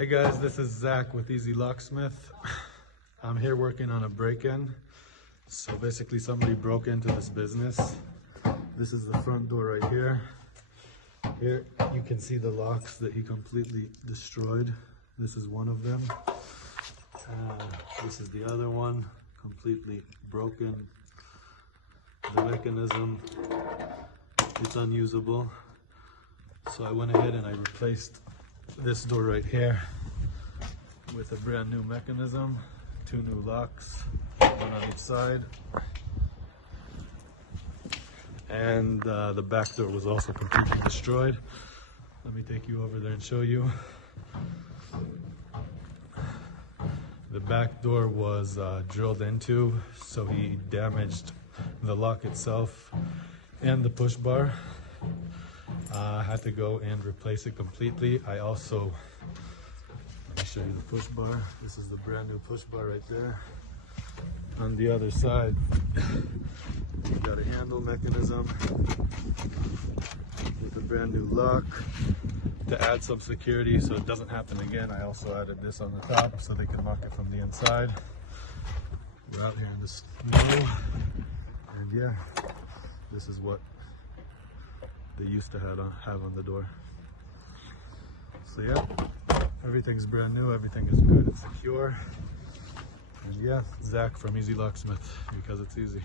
Hey guys, this is Zach with EZ Locksmith. I'm here working on a break-in. So basically somebody broke into this business. This is the front door right here. Here you can see the locks that he completely destroyed. This is one of them. This is the other one, completely broken. The mechanism, it's unusable. So I went ahead and I replaced this door right here with a brand new mechanism, 2 new locks, one on each side. And the back door was also completely destroyed. Let me take you over there and show you. The back door was drilled into, so he damaged the lock itself and the push bar. I had to go and replace it completely. I also, let me show you the push bar. This is the brand new push bar right there. On the other side, you've got a handle mechanism with a brand new lock to add some security so it doesn't happen again. I also added this on the top so they can lock it from the inside. We're out here in the snow, and yeah, this is what they used to have on the door. So yeah, everything's brand new, everything is good and secure. And yeah, Zach from EZ Locksmith, because it's easy.